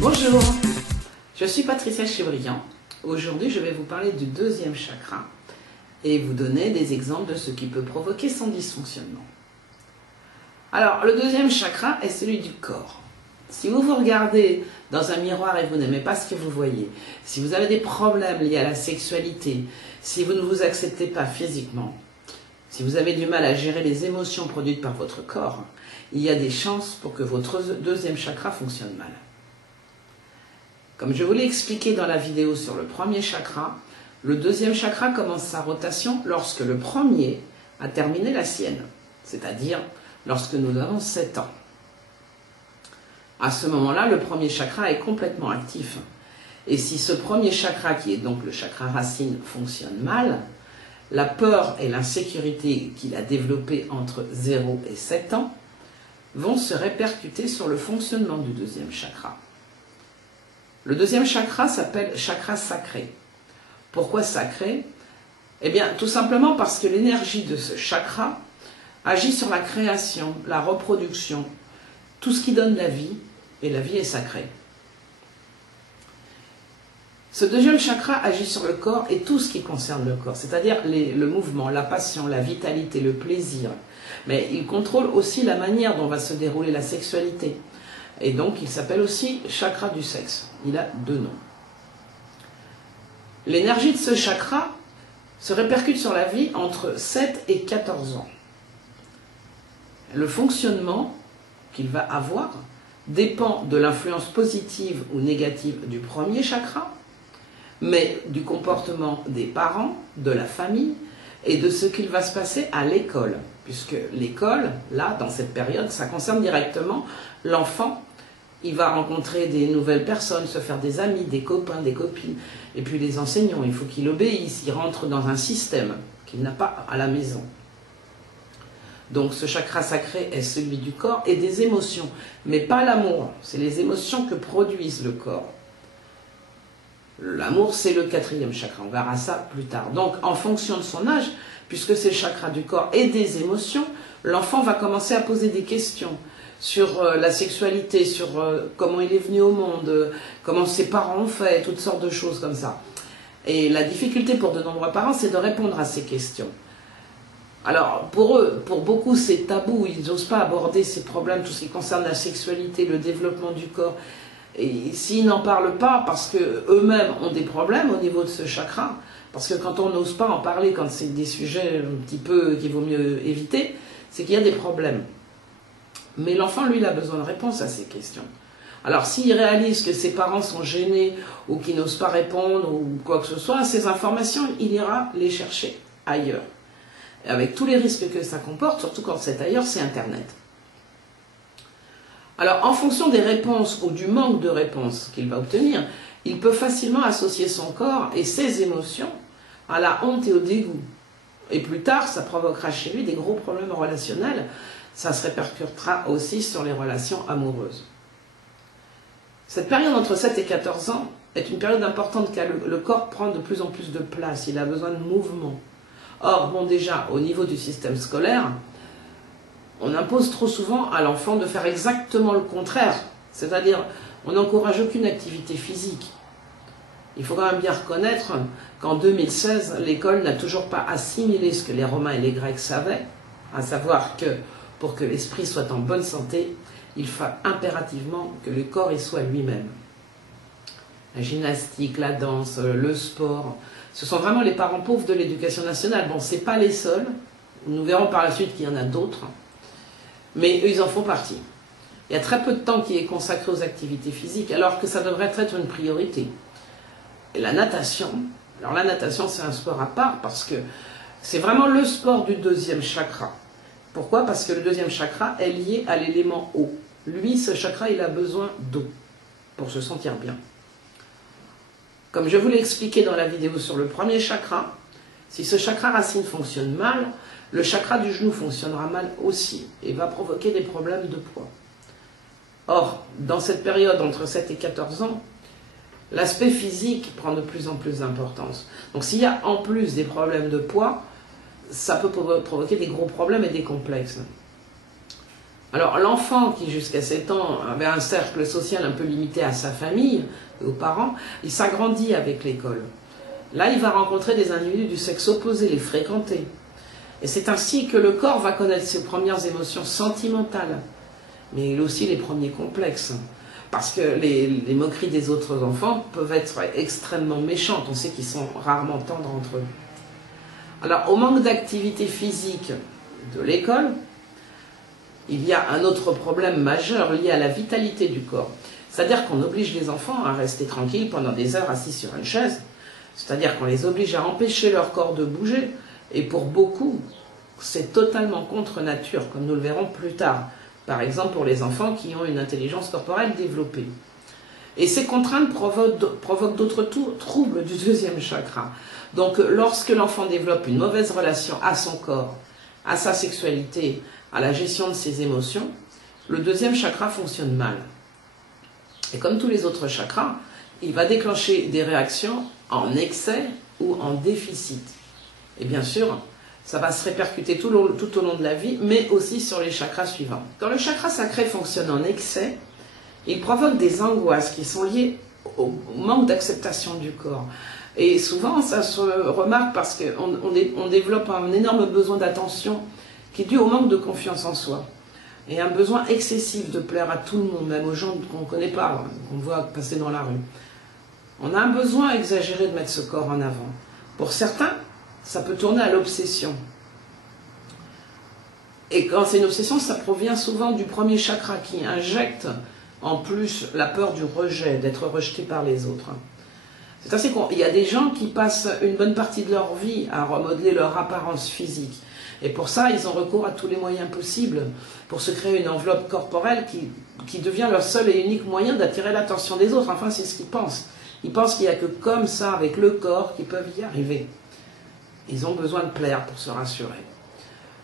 Bonjour, je suis Patricia Chebriand. Aujourd'hui, je vais vous parler du deuxième chakra et vous donner des exemples de ce qui peut provoquer son dysfonctionnement. Alors, le deuxième chakra est celui du corps. Si vous vous regardez dans un miroir et vous n'aimez pas ce que vous voyez, si vous avez des problèmes liés à la sexualité, si vous ne vous acceptez pas physiquement, si vous avez du mal à gérer les émotions produites par votre corps, il y a des chances pour que votre deuxième chakra fonctionne mal. Comme je vous l'ai expliqué dans la vidéo sur le premier chakra, le deuxième chakra commence sa rotation lorsque le premier a terminé la sienne, c'est-à-dire lorsque nous avons 7 ans. À ce moment-là, le premier chakra est complètement actif. Et si ce premier chakra, qui est donc le chakra racine, fonctionne mal, la peur et l'insécurité qu'il a développées entre 0 et 7 ans vont se répercuter sur le fonctionnement du deuxième chakra. Le deuxième chakra s'appelle chakra sacré. Pourquoi sacré? Eh bien, tout simplement parce que l'énergie de ce chakra agit sur la création, la reproduction, tout ce qui donne la vie, et la vie est sacrée. Ce deuxième chakra agit sur le corps et tout ce qui concerne le corps, c'est-à-dire le mouvement, la passion, la vitalité, le plaisir. Mais il contrôle aussi la manière dont va se dérouler la sexualité. Et donc, il s'appelle aussi chakra du sexe. Il a 2 noms. L'énergie de ce chakra se répercute sur la vie entre 7 et 14 ans. Le fonctionnement qu'il va avoir dépend de l'influence positive ou négative du premier chakra, mais du comportement des parents, de la famille et de ce qu'il va se passer à l'école. Puisque l'école, là, dans cette période, ça concerne directement l'enfant. Il va rencontrer des nouvelles personnes, se faire des amis, des copains, des copines. Et puis les enseignants, il faut qu'il obéisse, il rentre dans un système qu'il n'a pas à la maison. Donc ce chakra sacré est celui du corps et des émotions, mais pas l'amour. C'est les émotions que produisent le corps. L'amour, c'est le 4e chakra, on verra ça plus tard. Donc en fonction de son âge, puisque c'est le chakra du corps et des émotions, l'enfant va commencer à poser des questions sur la sexualité, sur comment il est venu au monde, comment ses parents ont fait, toutes sortes de choses comme ça. Et la difficulté pour de nombreux parents, c'est de répondre à ces questions. Alors, pour eux, pour beaucoup, c'est tabou, ils n'osent pas aborder ces problèmes, tout ce qui concerne la sexualité, le développement du corps. Et s'ils n'en parlent pas, parce qu'eux-mêmes ont des problèmes au niveau de ce chakra, parce que quand on n'ose pas en parler, quand c'est des sujets un petit peu qu'il vaut mieux éviter, c'est qu'il y a des problèmes. Mais l'enfant, lui, il a besoin de réponses à ces questions. Alors, s'il réalise que ses parents sont gênés ou qu'ils n'osent pas répondre ou quoi que ce soit, ces informations, il ira les chercher ailleurs. Et avec tous les risques que ça comporte, surtout quand c'est ailleurs, c'est Internet. Alors, en fonction des réponses ou du manque de réponses qu'il va obtenir, il peut facilement associer son corps et ses émotions à la honte et au dégoût. Et plus tard, ça provoquera chez lui des gros problèmes relationnels. Ça se répercutera aussi sur les relations amoureuses. Cette période entre 7 et 14 ans est une période importante car le corps prend de plus en plus de place, il a besoin de mouvement. Or, bon, déjà, au niveau du système scolaire, on impose trop souvent à l'enfant de faire exactement le contraire, c'est-à-dire on n'encourage aucune activité physique. Il faut quand même bien reconnaître qu'en 2016, l'école n'a toujours pas assimilé ce que les Romains et les Grecs savaient, à savoir que pour que l'esprit soit en bonne santé, il faut impérativement que le corps y soit lui-même. La gymnastique, la danse, le sport, ce sont vraiment les parents pauvres de l'éducation nationale. Bon, ce n'est pas les seuls, nous verrons par la suite qu'il y en a d'autres, mais eux, ils en font partie. Il y a très peu de temps qui est consacré aux activités physiques, alors que ça devrait être une priorité. Et la natation, alors la natation c'est un sport à part parce que c'est vraiment le sport du deuxième chakra Pourquoi? Parce que le deuxième chakra est lié à l'élément eau. Lui, ce chakra, il a besoin d'eau pour se sentir bien. Comme je vous l'ai expliqué dans la vidéo sur le premier chakra, si ce chakra racine fonctionne mal, le chakra du genou fonctionnera mal aussi et va provoquer des problèmes de poids. Or, dans cette période entre 7 et 14 ans, l'aspect physique prend de plus en plus d'importance. Donc s'il y a en plus des problèmes de poids, ça peut provoquer des gros problèmes et des complexes. Alors l'enfant qui jusqu'à 7 ans avait un cercle social un peu limité à sa famille, aux parents, il s'agrandit avec l'école. Là, il va rencontrer des individus du sexe opposé, les fréquenter. Et c'est ainsi que le corps va connaître ses premières émotions sentimentales, mais aussi les premiers complexes. Parce que les moqueries des autres enfants peuvent être extrêmement méchantes. On sait qu'ils sont rarement tendres entre eux. Alors, au manque d'activité physique de l'école, il y a un autre problème majeur lié à la vitalité du corps. C'est-à-dire qu'on oblige les enfants à rester tranquilles pendant des heures assis sur une chaise. C'est-à-dire qu'on les oblige à empêcher leur corps de bouger. Et pour beaucoup, c'est totalement contre nature, comme nous le verrons plus tard. Par exemple, pour les enfants qui ont une intelligence corporelle développée. Et ces contraintes provoquent d'autres troubles du deuxième chakra. Donc, lorsque l'enfant développe une mauvaise relation à son corps, à sa sexualité, à la gestion de ses émotions, le deuxième chakra fonctionne mal. Et comme tous les autres chakras, il va déclencher des réactions en excès ou en déficit. Et bien sûr, ça va se répercuter tout au long de la vie, mais aussi sur les chakras suivants. Quand le chakra sacré fonctionne en excès, il provoque des angoisses qui sont liées au manque d'acceptation du corps. Et souvent, ça se remarque parce qu'on développe un énorme besoin d'attention qui est dû au manque de confiance en soi. Et un besoin excessif de plaire à tout le monde, même aux gens qu'on ne connaît pas, qu'on voit passer dans la rue. On a un besoin exagéré de mettre ce corps en avant. Pour certains, ça peut tourner à l'obsession. Et quand c'est une obsession, ça provient souvent du premier chakra qui injecte en plus la peur du rejet, d'être rejeté par les autres. C'est ainsi qu'il y a des gens qui passent une bonne partie de leur vie à remodeler leur apparence physique. Et pour ça, ils ont recours à tous les moyens possibles pour se créer une enveloppe corporelle qui devient leur seul et unique moyen d'attirer l'attention des autres. Enfin, c'est ce qu'ils pensent. Ils pensent qu'il n'y a que comme ça, avec le corps, qu'ils peuvent y arriver. Ils ont besoin de plaire pour se rassurer.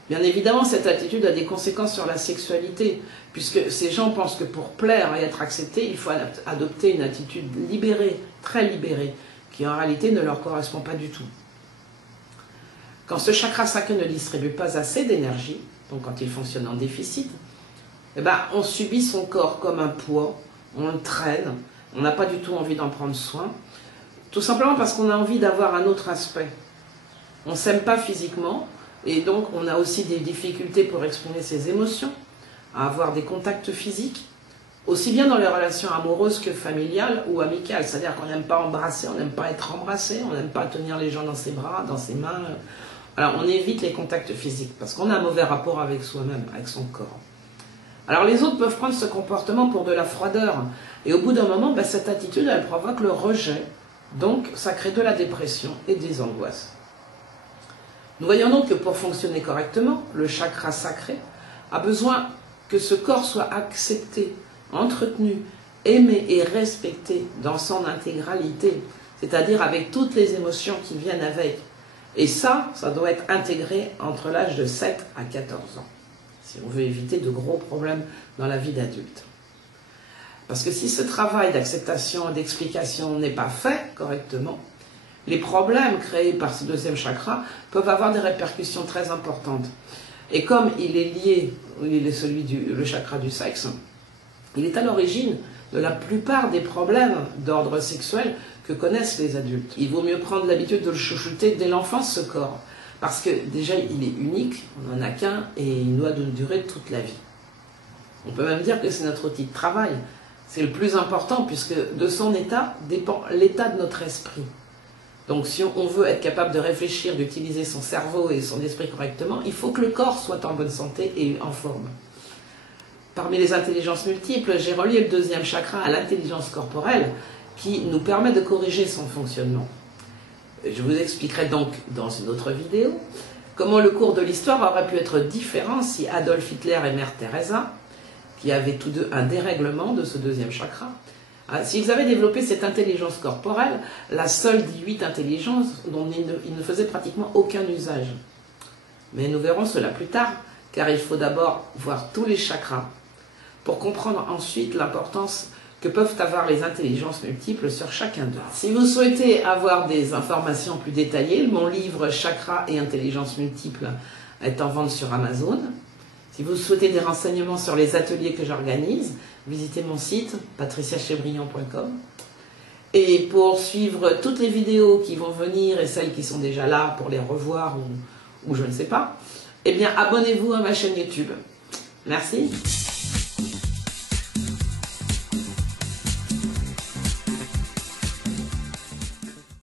Bien évidemment, cette attitude a des conséquences sur la sexualité, puisque ces gens pensent que pour plaire et être acceptés, il faut adopter une attitude libérée, très libérée, qui en réalité ne leur correspond pas du tout. Quand ce chakra sacré ne distribue pas assez d'énergie, donc quand il fonctionne en déficit, eh ben, on subit son corps comme un poids, on le traîne, on n'a pas du tout envie d'en prendre soin, tout simplement parce qu'on a envie d'avoir un autre aspect. On ne s'aime pas physiquement, et donc on a aussi des difficultés pour exprimer ses émotions, à avoir des contacts physiques, aussi bien dans les relations amoureuses que familiales ou amicales. C'est-à-dire qu'on n'aime pas embrasser, on n'aime pas être embrassé, on n'aime pas tenir les gens dans ses bras, dans ses mains. Alors on évite les contacts physiques, parce qu'on a un mauvais rapport avec soi-même, avec son corps. Alors les autres peuvent prendre ce comportement pour de la froideur, et au bout d'un moment, ben, cette attitude, elle provoque le rejet, donc ça crée de la dépression et des angoisses. Nous voyons donc que pour fonctionner correctement, le chakra sacré a besoin que ce corps soit accepté, entretenu, aimé et respecté dans son intégralité, c'est-à-dire avec toutes les émotions qui viennent avec. Et ça doit être intégré entre l'âge de 7 à 14 ans, si on veut éviter de gros problèmes dans la vie d'adulte. Parce que si ce travail d'acceptation et d'explication n'est pas fait correctement, les problèmes créés par ce deuxième chakra peuvent avoir des répercussions très importantes. Et comme il est lié, il est le chakra du sexe, il est à l'origine de la plupart des problèmes d'ordre sexuel que connaissent les adultes. Il vaut mieux prendre l'habitude de le chouchouter dès l'enfance, ce corps. Parce que déjà, il est unique, on n'en a qu'un, et il doit durer toute la vie. On peut même dire que c'est notre outil de travail. C'est le plus important, puisque de son état dépend l'état de notre esprit. Donc si on veut être capable de réfléchir, d'utiliser son cerveau et son esprit correctement, il faut que le corps soit en bonne santé et en forme. Parmi les intelligences multiples, j'ai relié le deuxième chakra à l'intelligence corporelle qui nous permet de corriger son fonctionnement. Je vous expliquerai donc dans une autre vidéo Comment le cours de l'histoire aurait pu être différent si Adolf Hitler et Mère Teresa, qui avaient tous deux un dérèglement de ce deuxième chakra, s'ils avaient développé cette intelligence corporelle, la seule des 8 intelligences dont ils ne faisaient pratiquement aucun usage. Mais nous verrons cela plus tard, car il faut d'abord voir tous les chakras pour comprendre ensuite l'importance que peuvent avoir les intelligences multiples sur chacun d'eux. Si vous souhaitez avoir des informations plus détaillées, mon livre Chakras et intelligences multiples est en vente sur Amazon. Si vous souhaitez des renseignements sur les ateliers que j'organise, visitez mon site patriciachebriant.com. Et pour suivre toutes les vidéos qui vont venir et celles qui sont déjà là pour les revoir ou je ne sais pas, eh bien abonnez-vous à ma chaîne YouTube. Merci.